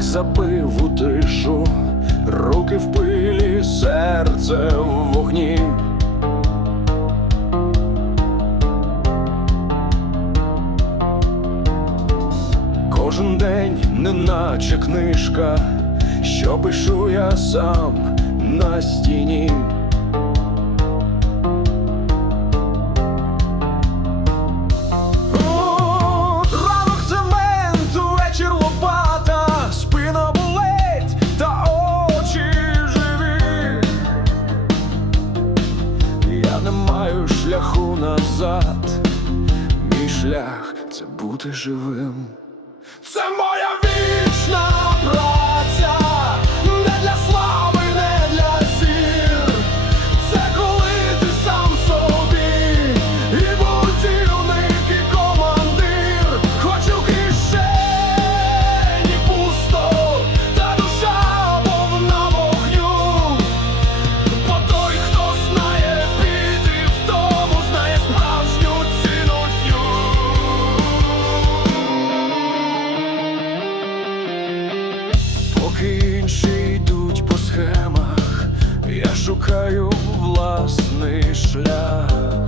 запив у тишу, руки в пилі, серце в вогні. Кожен день, неначе книжка, що пишу я сам на стіні. Маю шляху назад, мій шлях це бути живим. Це моя інші йдуть по схемах, я шукаю власний шлях.